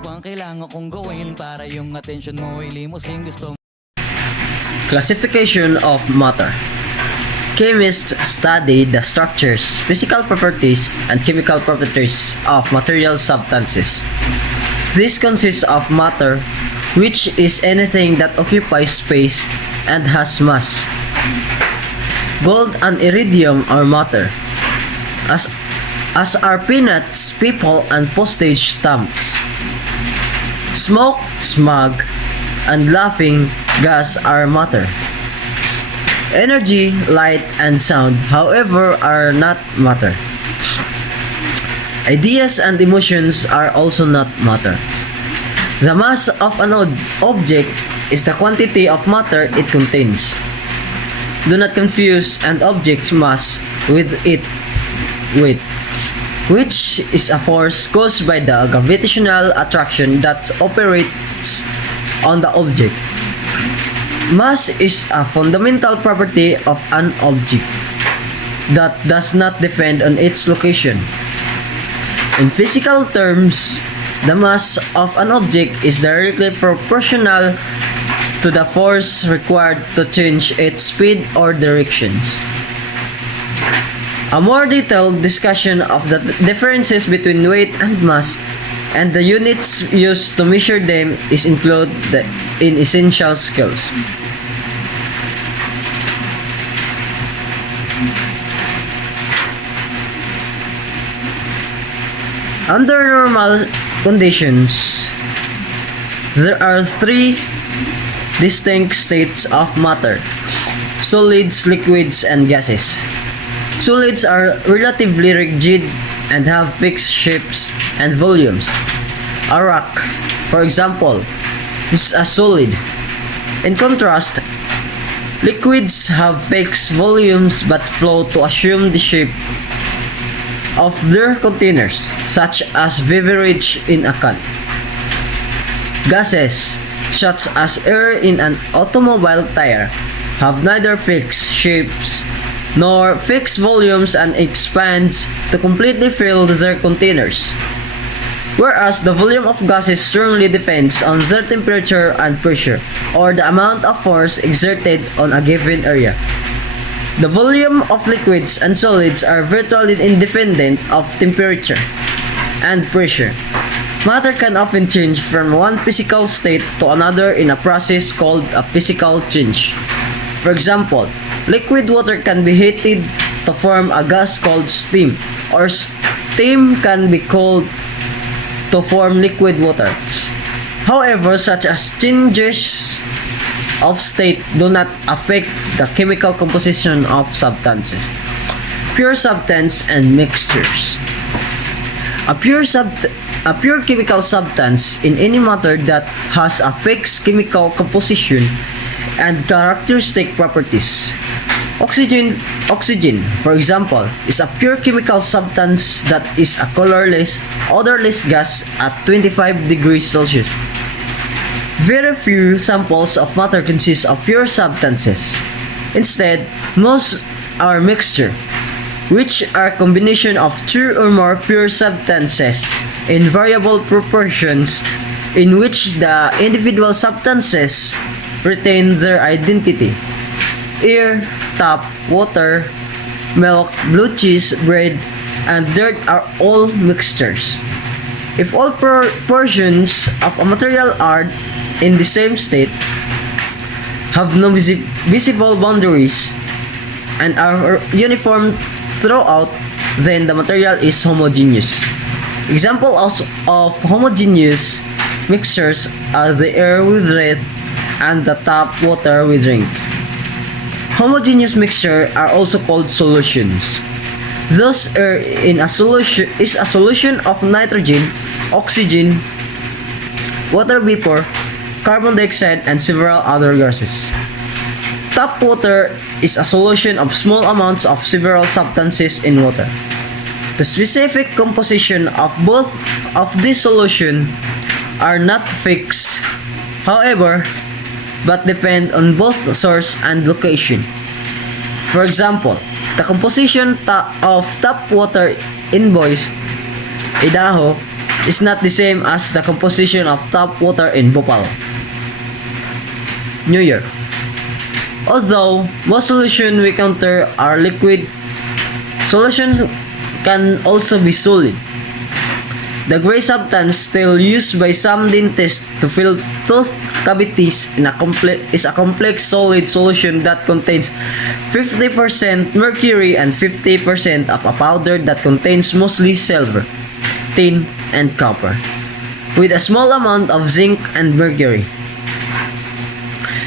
bang kailangan kong gawin para yung attention mo ay limusin? Gusto Classification of matter. Chemists study the structures, physical properties, and chemical properties of material substances. This consists of matter, which is anything that occupies space and has mass. Gold and iridium are matter, as are peanuts, people, and postage stamps. Smoke, smog, and laughing gas are matter. Energy, light, and sound, however, are not matter. Ideas and emotions are also not matter. The mass of an object is the quantity of matter it contains. Do not confuse an object mass with its weight, which is a force caused by the gravitational attraction that operates on the object. Mass is a fundamental property of an object that does not depend on its location. In physical terms, the mass of an object is directly proportional to the force required to change its speed or directions. A more detailed discussion of the differences between weight and mass and the units used to measure them is included in essential skills. Under normal conditions, there are three distinct states of matter: solids, liquids, and gases. Solids are relatively rigid and have fixed shapes and volumes. A rock, for example, is a solid. In contrast, liquids have fixed volumes but flow to assume the shape of their containers, such as beverage in a can. Gases, such as air in an automobile tire, have neither fixed shapes nor fixed volumes and expands to completely fill their containers. Whereas the volume of gases strongly depends on their temperature and pressure, or the amount of force exerted on a given area. The volume of liquids and solids are virtually independent of temperature and pressure. Matter can often change from one physical state to another in a process called a physical change. For example, liquid water can be heated to form a gas called steam, or steam can be cooled to form liquid water. However, such as changes of state do not affect the chemical composition of substances. Pure substance and mixtures. A pure chemical substance in any matter that has a fixed chemical composition and characteristic properties. Oxygen, for example, is a pure chemical substance that is a colorless, odorless gas at 25 degrees Celsius. Very few samples of matter consist of pure substances. Instead, most are mixture, which are a combination of two or more pure substances in variable proportions in which the individual substances retain their identity. Air, tap, water, milk, blue cheese, bread, and dirt are all mixtures. If all portions of a material are in the same state, have no visible boundaries, and are uniform throughout, then the material is homogeneous. Examples of homogeneous mixtures are the air we breathe and the tap water we drink. Homogeneous mixtures are also called solutions. Thus, air in a solution is a solution of nitrogen, oxygen, water vapor, carbon dioxide, and several other gases. Tap water is a solution of small amounts of several substances in water. The specific composition of both of these solutions are not fixed, however, but depend on both source and location. For example, the composition of tap water in Boise, Idaho is not the same as the composition of tap water in Bhopal, New York. Although most solutions we encounter are liquid, solutions can also be solid. The gray substance still used by some dentists to fill tooth cavities is a complex solid solution that contains 50% mercury and 50% of a powder that contains mostly silver, tin, and copper, with a small amount of zinc and mercury.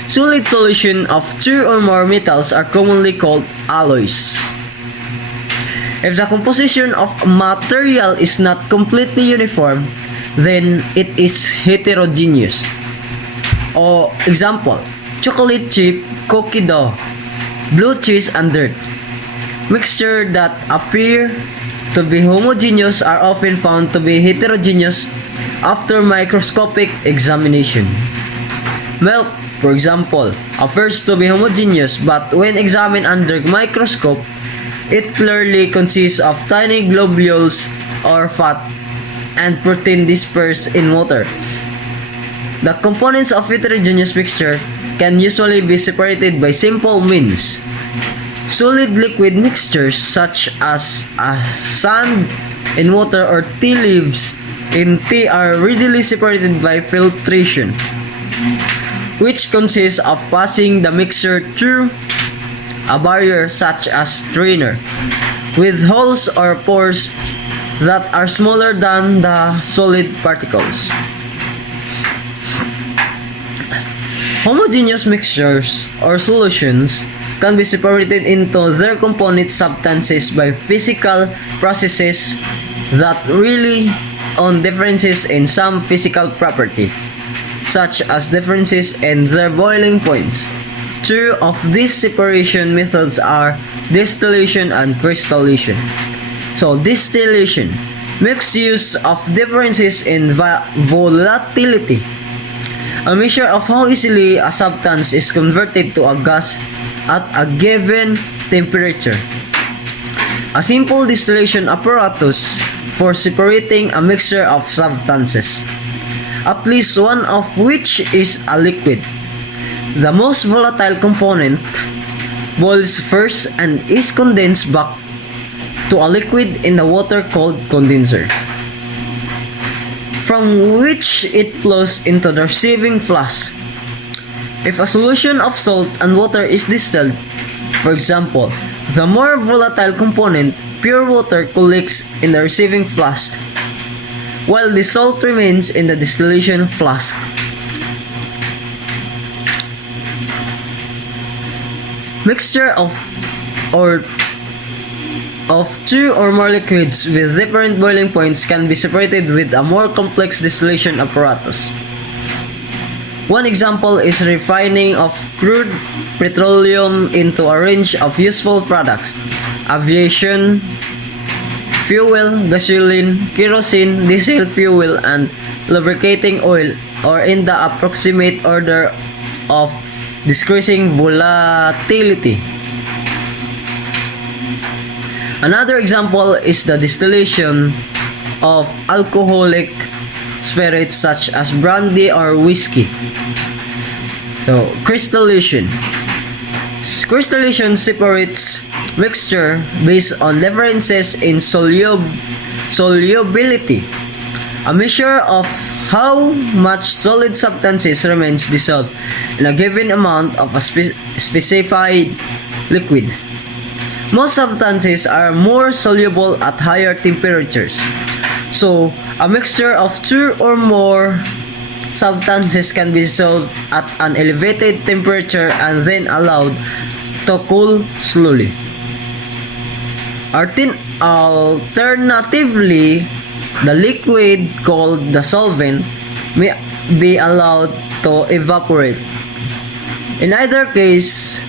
Solid solution of two or more metals are commonly called alloys. If the composition of a material is not completely uniform, then it is heterogeneous. Or example, chocolate chip, cookie dough, blue cheese, and dirt. Mixture that appear to be homogeneous are often found to be heterogeneous after microscopic examination. Milk, for example, appears to be homogeneous, but when examined under microscope, it clearly consists of tiny globules or fat and protein dispersed in water. The components of heterogeneous mixture can usually be separated by simple means. Solid-liquid mixtures such as sand in water or tea leaves in tea are readily separated by filtration, which consists of passing the mixture through a barrier such as strainer, with holes or pores that are smaller than the solid particles. Homogeneous mixtures or solutions can be separated into their component substances by physical processes that rely on differences in some physical property, such as differences in their boiling points. Two of these separation methods are distillation and crystallization. So, distillation makes use of differences in volatility, a measure of how easily a substance is converted to a gas at a given temperature. A simple distillation apparatus for separating a mixture of substances, at least one of which is a liquid. The most volatile component boils first and is condensed back to a liquid in the water called condenser, from which it flows into the receiving flask. If a solution of salt and water is distilled, for example, the more volatile component, pure water, collects in the receiving flask, while the salt remains in the distillation flask. Mixture of two or more liquids with different boiling points can be separated with a more complex distillation apparatus. One example is refining of crude petroleum into a range of useful products: aviation fuel, gasoline, kerosene, diesel fuel, and lubricating oil, or in the approximate order of decreasing volatility. Another example is the distillation of alcoholic spirits such as brandy or whiskey. So, crystallization. Crystallization separates mixture based on differences in solubility, a measure of how much solid substances remains dissolved in a given amount of a specified liquid. Most substances are more soluble at higher temperatures, so a mixture of two or more substances can be dissolved at an elevated temperature and then allowed to cool slowly. Alternatively, the liquid called the solvent may be allowed to evaporate. In either case,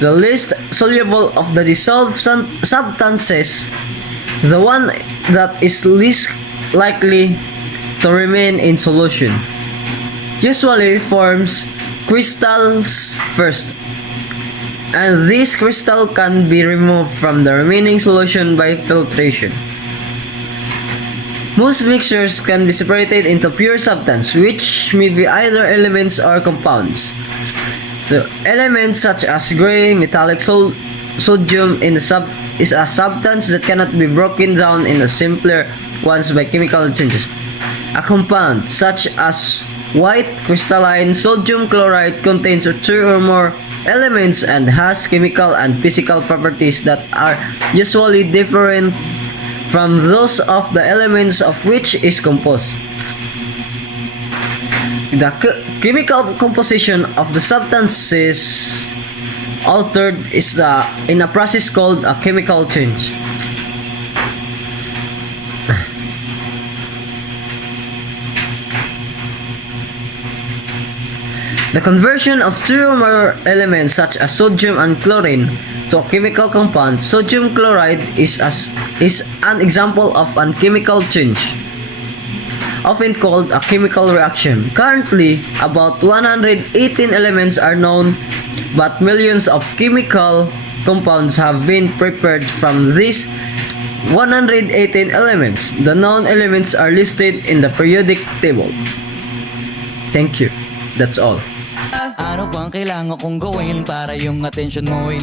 the least soluble of the dissolved substances, the one that is least likely to remain in solution, usually forms crystals first, and this crystal can be removed from the remaining solution by filtration. Most mixtures can be separated into pure substance, which may be either elements or compounds. The elements such as gray metallic sodium is a substance that cannot be broken down into simpler ones by chemical changes. A compound such as white crystalline sodium chloride contains two or more elements and has chemical and physical properties that are usually different from those of the elements of which is composed. The chemical composition of the substance is altered in a process called a chemical change. The conversion of two or more elements such as sodium and chlorine to a chemical compound, sodium chloride is an example of a chemical change, often called a chemical reaction. Currently, about 118 elements are known, but millions of chemical compounds have been prepared from these 118 elements. The known elements are listed in the periodic table. Thank you. That's all. Ano pang kailangan kong gawin para yung atensyon mo ay